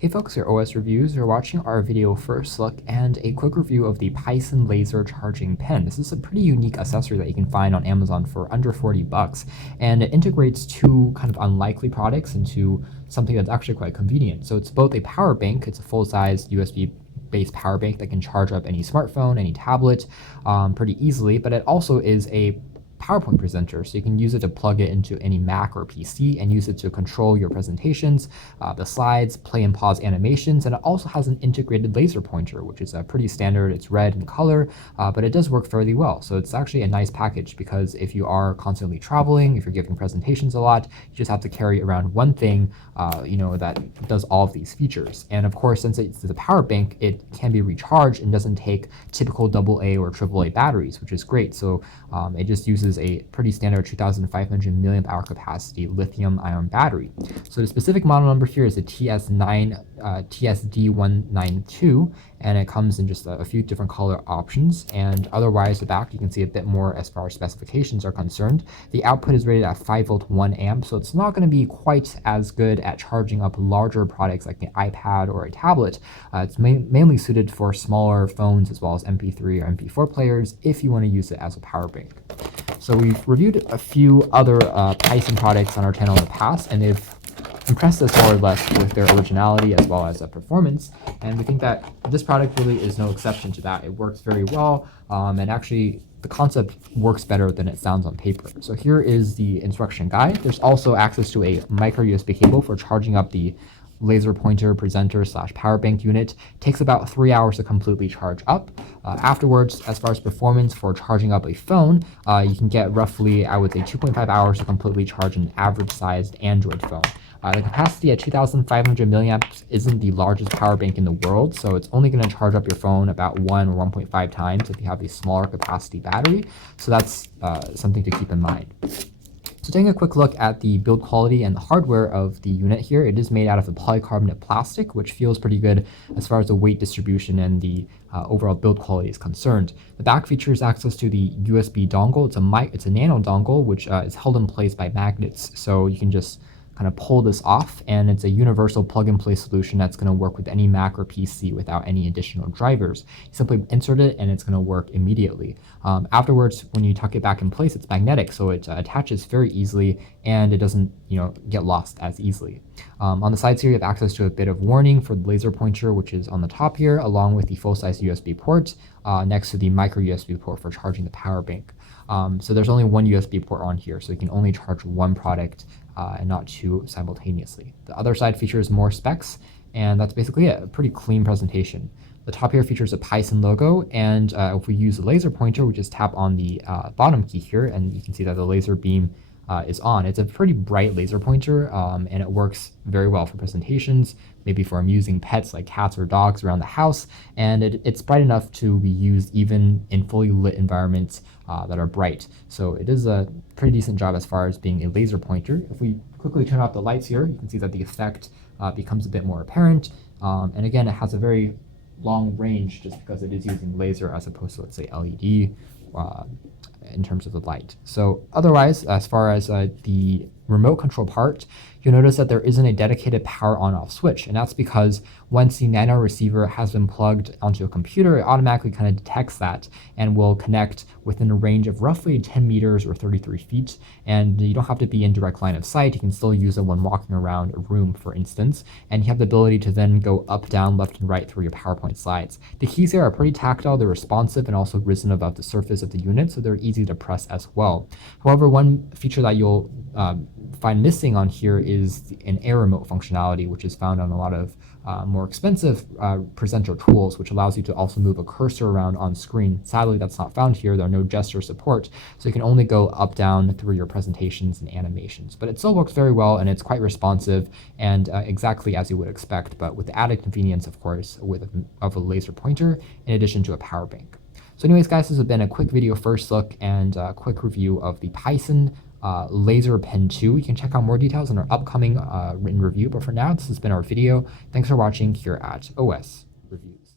Hey folks, your OS reviews. You're watching our video first look and a quick review of the Pisen laser charging pen. This is a pretty unique accessory that you can find on Amazon for under 40 bucks, and it integrates two kind of unlikely products into something that's actually quite convenient. So it's both a power bank, it's a full-size USB-based power bank that can charge up any smartphone, any tablet pretty easily, but it also is a PowerPoint presenter, so you can use it to plug it into any Mac or PC and use it to control your presentations, the slides, play and pause animations, and it also has an integrated laser pointer, which is pretty standard. It's red in color, but it does work fairly well. So it's actually a nice package because if you are constantly traveling, if you're giving presentations a lot, you just have to carry around one thing, that does all of these features. And of course, since it's a power bank, it can be recharged and doesn't take typical AA or AAA batteries, which is great. So it just uses a pretty standard 2,500 milliamp hour capacity lithium ion battery. So the specific model number here is a TSD192, and it comes in just a few different color options. And otherwise, the back, you can see a bit more as far as specifications are concerned. The output is rated at 5 volt 1 amp, so it's not going to be quite as good at charging up larger products like an iPad or a tablet. It's mainly suited for smaller phones as well as MP3 or MP4 players if you want to use it as a power bank. So we've reviewed a few other Pisen products on our channel in the past, and they've impressed us more or less with their originality as well as performance. And we think that this product really is no exception to that. It works very well, and actually the concept works better than it sounds on paper. So here is the instruction guide. There's also access to a micro USB cable for charging up the laser pointer presenter / power bank unit. Takes about 3 hours to completely charge up. Afterwards, as far as performance for charging up a phone, you can get roughly, I would say, 2.5 hours to completely charge an average sized Android phone. The capacity at 2,500 milliamps isn't the largest power bank in the world, so it's only going to charge up your phone about 1 or 1.5 times if you have a smaller capacity battery. So that's something to keep in mind. So taking a quick look at the build quality and the hardware of the unit here, it is made out of a polycarbonate plastic, which feels pretty good as far as the weight distribution and the overall build quality is concerned. The back features access to the USB dongle. It's a nano dongle, which is held in place by magnets, so you can just kind of pull this off, and it's a universal plug-and-play solution that's going to work with any Mac or PC without any additional drivers. You simply insert it and it's going to work immediately. Afterwards, when you tuck it back in place, it's magnetic, so it attaches very easily and it doesn't get lost as easily. On the sides here, you have access to a bit of warning for the laser pointer, which is on the top here, along with the full-size USB port next to the micro USB port for charging the power bank. So there's only one USB port on here, so you can only charge one product and not two simultaneously. The other side features more specs, and that's basically it. A pretty clean presentation. The top here features a Pisen logo, and if we use the laser pointer, we just tap on the bottom key here, and you can see that the laser beam is on. It's a pretty bright laser pointer, and it works very well for presentations, maybe for amusing pets like cats or dogs around the house, and it's bright enough to be used even in fully lit environments that are bright. So it is a pretty decent job as far as being a laser pointer. If we quickly turn off the lights here, you can see that the effect becomes a bit more apparent, and again, it has a very long range just because it is using laser as opposed to, let's say, LED in terms of the light. So otherwise, as far as the remote control part, you'll notice that there isn't a dedicated power on-off switch, and that's because once the nano receiver has been plugged onto a computer, it automatically kind of detects that and will connect within a range of roughly 10 meters or 33 feet, and you don't have to be in direct line of sight. You can still use it when walking around a room, for instance, and you have the ability to then go up, down, left, and right through your PowerPoint slides. The keys here are pretty tactile, they're responsive, and also risen above the surface of the unit, so they're easy to press as well. However, one feature that you'll find missing on here is an air remote functionality, which is found on a lot of more expensive presenter tools, which allows you to also move a cursor around on screen. Sadly, that's not found here. There are no gesture support, so you can only go up, down through your presentations and animations. But it still works very well, and it's quite responsive and exactly as you would expect, but with the added convenience, of course, of a laser pointer in addition to a power bank. So anyways, guys, this has been a quick video first look and a quick review of the Pisen Laser Pen 2. You can check out more details in our upcoming written review, but for now, this has been our video. Thanks for watching here at OS Reviews.